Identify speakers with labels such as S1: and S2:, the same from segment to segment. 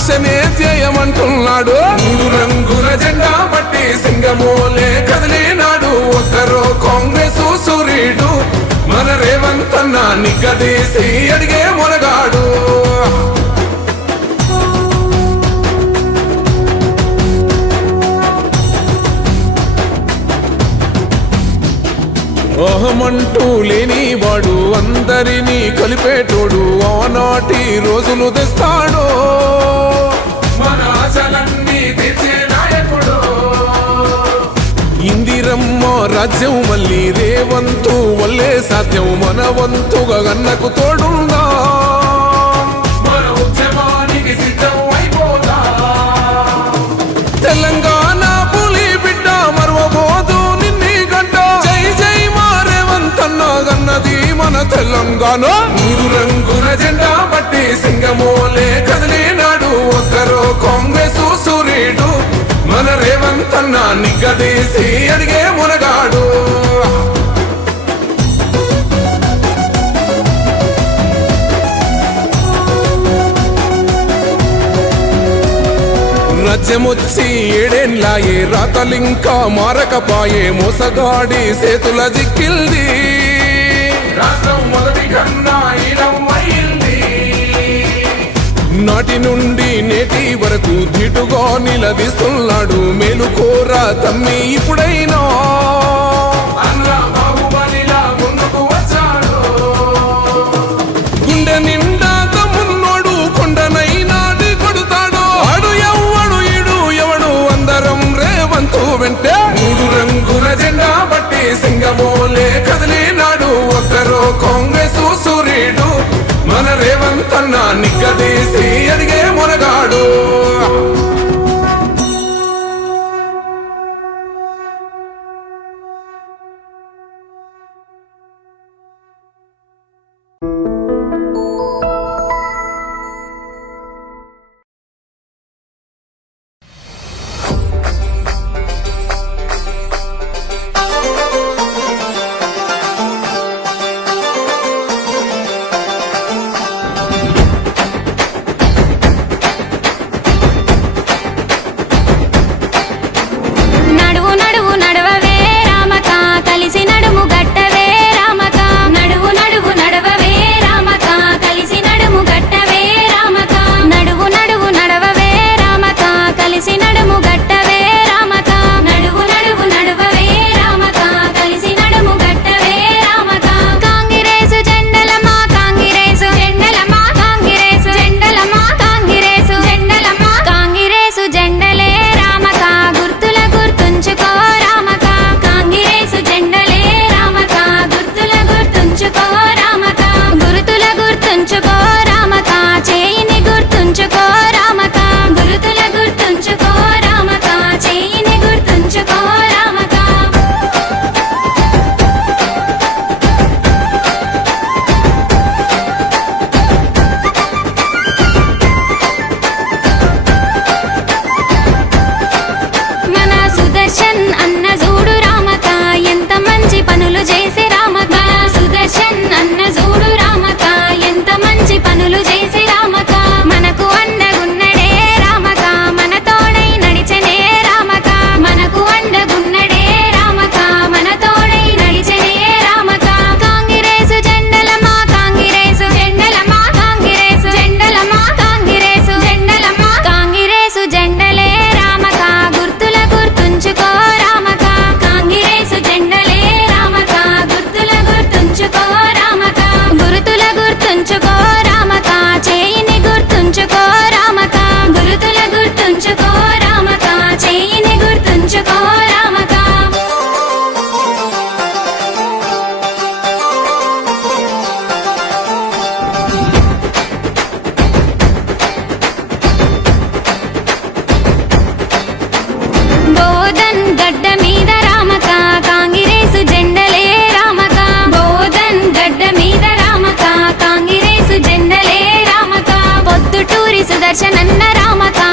S1: రక్షణే చేయమంటున్నాడు మూడు రంగుల జెండా పట్టి సింగమోలే కదిలినాడు. ఒక్కరో కాంగ్రెస్ సూర్యుడు. మన రేవంతన్న నిగ్గదీసి అడిగే మునగాడు. అహమంటూ లేని అందరినీ కలిపేటోడు ఆనాటి రోజులు తెస్తాడు. మన ఆశలన్నీ తీర్చే నాయకుడు. ఇందిరమ్మ రాజ్యం మళ్ళీ రేవంతు వల్లే సాధ్యం. మన వంతుగా గన్నకు తోడుందా? తెలంగాణ మూడు రంగుల జెండా బట్టి సింగమోలే కదిలినాడు ఒక్కరో కాంగ్రెస్ సూర్యుడు మన రేవంతన్న నిగ్గదీసి అడిగే మునగాడు. రాజ్యమొచ్చి ఏడేన్లాయే రాతలింకా మారకపాయే మోసగాడి సేతుల జిక్కిల్ది. రాష్ట్రం మొదటి కన్నా నాటి నుండి నేటి వరకు ధీటుగా నిలదీస్తున్నాడు మేలుకోరా తమ్మి ఇప్పుడైనా. కాంగ్రెస్ సూర్యుడు మన రేవంత్ అన్న నిగ్గదీసి मुगट
S2: సుదర్శనన్న రామకా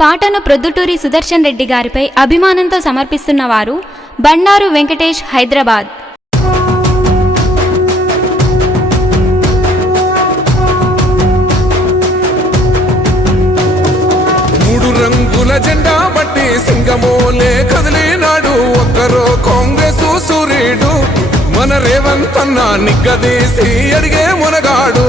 S2: పాటను ప్రొద్దుటూరి సుదర్శన్ రెడ్డి గారిపై అభిమానంతో సమర్పిస్తున్న వారు బండారు వెంకటేష్ హైదరాబాద్.
S1: మూడు రంగుల జెండా బట్టి సింగమోలే కదిలినాడు. ఒక్కరో కాంగ్రెస్ సూర్యుడు మన రేవంత్ అన్న నిగ్గదీసి అడిగే మునగాడు.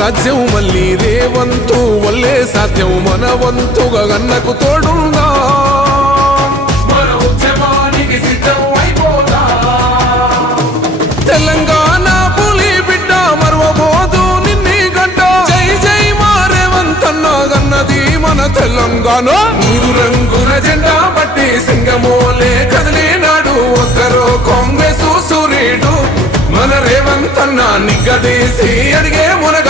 S1: రాజ్యం మళ్ళీ రేవంతు వల్లే సాధ్యం మన వంతుగా గన్నకు తోడుందా తెలంగాణ పులి బిడ్డ మరవబోదు నిన్ని గంట. జై జై మారేవంతన్న గన్నది మన తెలంగాణ. మూడు రంగుల జెండా బట్టి సింగమోలే కదిలినాడు ఒక్కరో కాంగ్రెస్ సూర్యుడు మన రేవంతన్న నిగ్గదీసి అడిగే మునగ